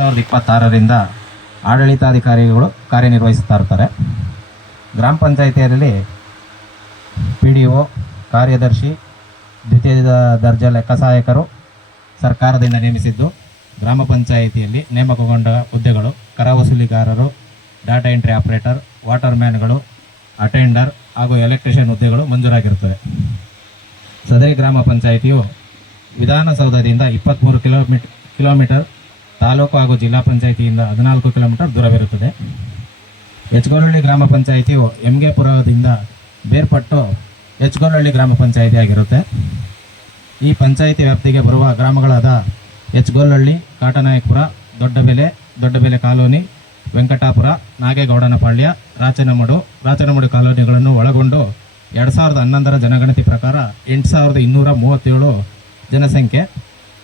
2026ರಿಂದ ಆಡಳಿತಾಧಿಕಾರಿಗಳು ಕಾರ್ಯನಿರ್ವಹಿಸ್ತಾ ಇರ್ತಾರೆ. ಗ್ರಾಮ ಪಂಚಾಯಿತಿಯಲ್ಲಿ PDO, ಕಾರ್ಯದರ್ಶಿ, ದ್ವಿತೀಯ ದರ್ಜೆ ಲೆಕ್ಕ ಸಹಾಯಕರು ಸರ್ಕಾರದಿಂದ ನೇಮಿಸಿದ್ದು. ಗ್ರಾಮ ಪಂಚಾಯಿತಿಯಲ್ಲಿ ನೇಮಕಗೊಂಡ ಹುದ್ದೆಗಳು ಕರ ವಸೂಲಿಗಾರರು, ಡಾಟಾ ಎಂಟ್ರಿ ಆಪರೇಟರ್, ವಾಟರ್ ಮ್ಯಾನ್ಗಳು, ಅಟೆಂಡರ್ ಹಾಗೂ ಎಲೆಕ್ಟ್ರಿಷಿಯನ್ ಹುದ್ದೆಗಳು ಮಂಜೂರಾಗಿರುತ್ತವೆ. ಸದರಿ ಗ್ರಾಮ ಪಂಚಾಯಿತಿಯು ವಿಧಾನಸೌಧದಿಂದ 23 ಕಿಲೋಮೀಟರ್, ತಾಲೂಕು ಹಾಗೂ ಜಿಲ್ಲಾ ಪಂಚಾಯಿತಿಯಿಂದ 14 ಕಿಲೋಮೀಟರ್ ದೂರವಿರುತ್ತದೆ. ಹೆಚ್ಗೋಲಹಳ್ಳಿ ಗ್ರಾಮ ಪಂಚಾಯಿತಿಯು ಎಮ್ಗೆಪುರದಿಂದ ಬೇರ್ಪಟ್ಟು ಹೆಚ್ಗೋಲಹಳ್ಳಿ ಗ್ರಾಮ ಪಂಚಾಯಿತಿ ಆಗಿರುತ್ತೆ. ಈ ಪಂಚಾಯಿತಿ ವ್ಯಾಪ್ತಿಗೆ ಬರುವ ಗ್ರಾಮಗಳಾದ ಹೆಚ್ಗೋಲಹಳ್ಳಿ, ಕಾಟನಾಯಕಪುರ, ದೊಡ್ಡಬೆಲೆ ಕಾಲೋನಿ, ವೆಂಕಟಾಪುರ, ನಾಗೇಗೌಡನಪಾಳ್ಯ, ರಾಚನಮಡು ಕಾಲೋನಿಗಳನ್ನು ಒಳಗೊಂಡು 2011ರ ಜನಗಣತಿ ಪ್ರಕಾರ 8237 ಜನಸಂಖ್ಯೆ,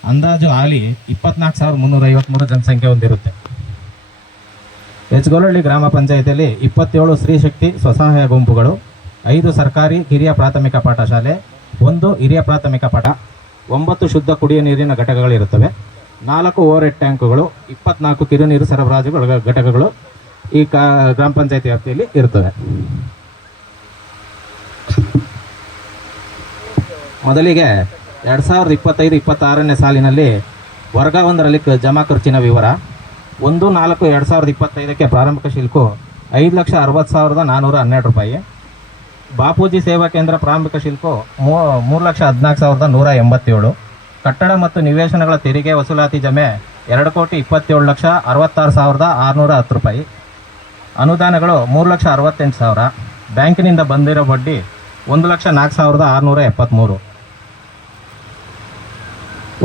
ಅಂದಾಜು ಹಾಲಿ 24,353 ಜನಸಂಖ್ಯೆ ಹೊಂದಿರುತ್ತೆ. ಹೆಚ್ಗೋಲಹಳ್ಳಿ ಗ್ರಾಮ ಪಂಚಾಯಿತಿಯಲ್ಲಿ 27 ಸ್ತ್ರೀಶಕ್ತಿ ಸ್ವಸಹಾಯ ಗುಂಪುಗಳು, 5 ಸರ್ಕಾರಿ ಕಿರಿಯ ಪ್ರಾಥಮಿಕ ಪಾಠಶಾಲೆ, 1 ಹಿರಿಯ ಪ್ರಾಥಮಿಕ ಪಾಠ, 9 ಶುದ್ಧ ಕುಡಿಯುವ ನೀರಿನ ಘಟಕಗಳಿರುತ್ತವೆ, 4 ಓವರ್ಹೆಡ್ ಟ್ಯಾಂಕುಗಳು, 24 ಕಿರುನೀರು ಸರಬರಾಜು ಘಟಕಗಳು ಈ ಗ್ರಾಮ ಪಂಚಾಯಿತಿ ವ್ಯಾಪ್ತಿಯಲ್ಲಿ ಇರುತ್ತವೆ. ಮೊದಲಿಗೆ 2025-26ನೇ ಸಾಲಿನಲ್ಲಿ ವರ್ಗ 1ರಲ್ಲಿ ಜಮಾ ಖರ್ಚಿನ ವಿವರ. 1/4/2025ಕ್ಕೆ ಪ್ರಾರಂಭಿಕ ಶುಲ್ಕ 5,60,412 ರೂಪಾಯಿ. ಬಾಪೂಜಿ ಸೇವಾ ಕೇಂದ್ರ ಪ್ರಾರಂಭಿಕ ಶುಲ್ಕ 3,14,187. ಕಟ್ಟಡ ಮತ್ತು ನಿವೇಶನಗಳ ತೆರಿಗೆ ವಸೂಲಾತಿ ಜಮೆ 2,27,66,610 ರೂಪಾಯಿ. ಅನುದಾನಗಳು 3,68,000. ಬ್ಯಾಂಕಿನಿಂದ ಬಂದಿರೋ ಬಡ್ಡಿ 1,04,673.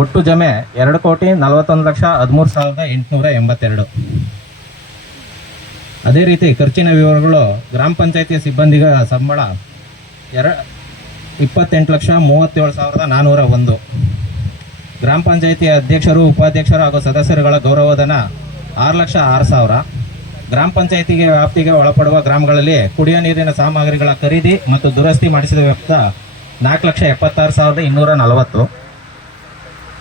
ಒಟ್ಟು ಜಮೆ 2,41,13,882. ಅದೇ ರೀತಿ ಖರ್ಚಿನ ವಿವರಗಳು. ಗ್ರಾಮ ಪಂಚಾಯಿತಿಯ ಸಿಬ್ಬಂದಿಗಳ ಸಂಬಳ 28,37,401. ಗ್ರಾಮ ಪಂಚಾಯಿತಿಯ ಅಧ್ಯಕ್ಷರು, ಉಪಾಧ್ಯಕ್ಷರು ಹಾಗೂ ಸದಸ್ಯರುಗಳ ಗೌರವಧನ 6,06,000. ಗ್ರಾಮ ಪಂಚಾಯಿತಿಗೆ ವ್ಯಾಪ್ತಿಗೆ ಒಳಪಡುವ ಗ್ರಾಮಗಳಲ್ಲಿ ಕುಡಿಯುವ ನೀರಿನ ಸಾಮಗ್ರಿಗಳ ಖರೀದಿ ಮತ್ತು ದುರಸ್ತಿ ಮಾಡಿಸಿದ ವೆಚ್ಚ 4,76,240.